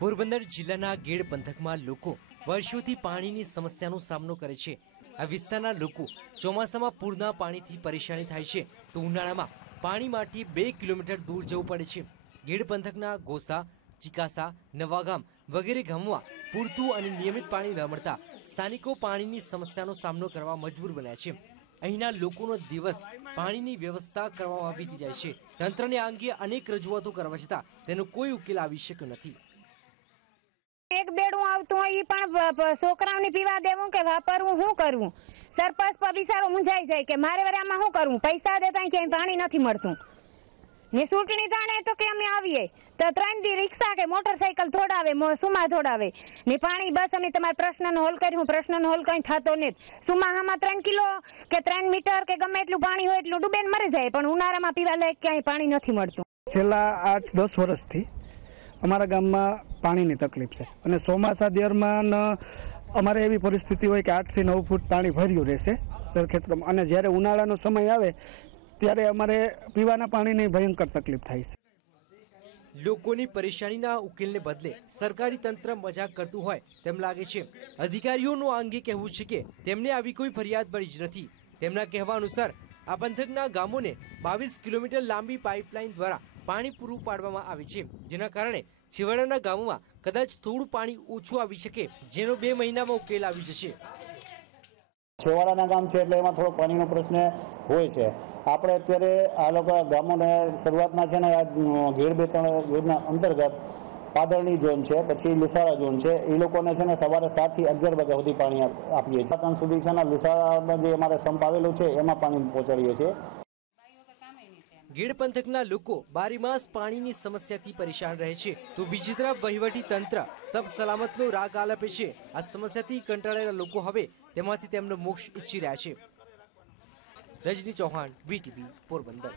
પોરબંદર જિલ્લાના ગેડ પંથકમાં લોકો વર્ષોથી પાણીની સમસ્યાનો સામનો કરે છે। આ વિસ્તારના લોકો ચોમાસામાં પૂરના પાણીથી પરેશાની થાય છે તો ઉનાળામાં પાણી માટે 2 કિલોમીટર દૂર જવું પડે છે। ગેડ પંથકના ગોસા, ચીકાસા, નવાગામ વગેરે ગામોમાં પૂરતું અને નિયમિત પાણી ન મળતા સ્થાનિકો પાણીની સમસ્યાનો સામનો કરવા મજબૂર બન્યા છે। અહીંના લોકોનો દિવસ પાણીની વ્યવસ્થા કરવામાં વીતી જાય છે। તંત્રને આ અંગે અનેક રજૂઆતો કરવા છતાં તેનો કોઈ ઉકેલ આવી શક્યો નથી। एक बेड़ू आवतुं होय पण छोकराओने पीवा देवुं के वापरवुं शुं करवुं। सरपंच पर बिचारो मुंजाई जाय के मारे वरे आमां शुं करवुं, पैसा देता के पाणी नथी मळतुं ने चूंटणी जाणे तो के अमे आवीए तो 3 दी रिक्शा के मोटरसाइकल थोडावे सुमा थोडावे ने पाणी बस अमे तमारा प्रश्ननो हल कर्युं, प्रश्ननो हल कई थतो नहीं। सुमाहामां 3 किलो के 3 मीटर के गमे એટલું પાણી હોય એટલું ડૂબીને મરી જાય પણ ઉનાળામાં પીવા લાયક ક્યાંય પાણી નથી મળતું। છેલ્લા 8-10 વર્ષથી અમારા ગામમાં પાણીની તકલીફ છે અને ચોમાસા દરમિયાન અમારે એવી પરિસ્થિતિ હોય કે 8 થી 9 ફૂટ પાણી ભર્યું રહેશે ખેતરમાં અને જ્યારે ઉનાળાનો સમય આવે ત્યારે અમારે પીવાના પાણીની ભયંકર તકલીફ થાય છે। લોકોની પરેશાનીના ઉકેલને બદલે સરકારી તંત્ર મજાક કરતું હોય તેમ લાગે છે। અધિકારીઓનું આ અંગે કહેવું છે કે તેમને આવી કોઈ ફરિયાદ મળી જ નથી। તેમના કહેવા અનુસાર આ પંથકના ગામોને 22 કિલોમીટર લાંબી પાઇપલાઇન દ્વારા પાણી પૂરું પાડવામાં આવે છે જેના કારણે છેવાડાના ગામોમાં કદાચ થોડું પાણી ઓછું આવી શકે જેનો 2 મહિનામાં ઉકેલ આવી જશે। છેવાડાના ગામ છે એટલે એમાં થોડો પાણીનો પ્રશ્ન હોય છે। આપણે અત્યારે આ લોકો ગામોને શરૂઆતમાં છે ને ગેડ 2-3 યોજના અંતર્ગત પાદળની ઝોન છે, પછી લુસાડા ઝોન છે, એ લોકોને છે ને સવારે 7 થી 11 વાગ્યા સુધી પાણી આપીએ છીએ। ત્યાં સુધી છે ને લુસાડામાં જે અમારે સંપ આવેલું છે એમાં પાણી પહોંચાડીએ છીએ। ગેડ પંથકના લોકો બારીમાસ પાણીની સમસ્યાથી પરેશાન રહે છે તો બીજી તરફ વહીવટી તંત્ર સબ સલામતનો રાગ આલાપે છે। આ સમસ્યાથી કંટાળેલા લોકો હવે તેમાંથી તેમનો મોક્ષ ઈચ્છી રહ્યા છે। રજની ચૌહાણ, VTV, પોરબંદર।